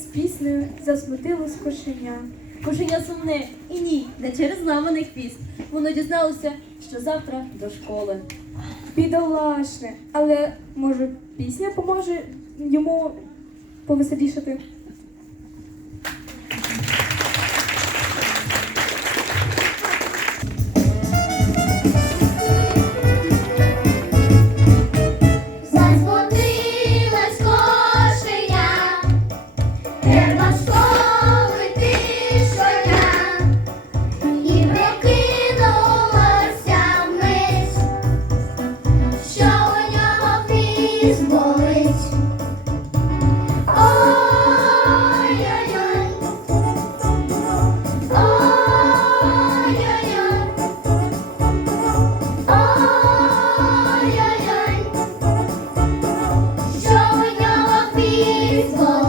з піснею засмутилось кошеня. Кошеня сумне. І ні, не через ламаний хвіст. Воно дізналося, що завтра до школи. Бідолашне, але може пісня поможе йому повеселішати. praise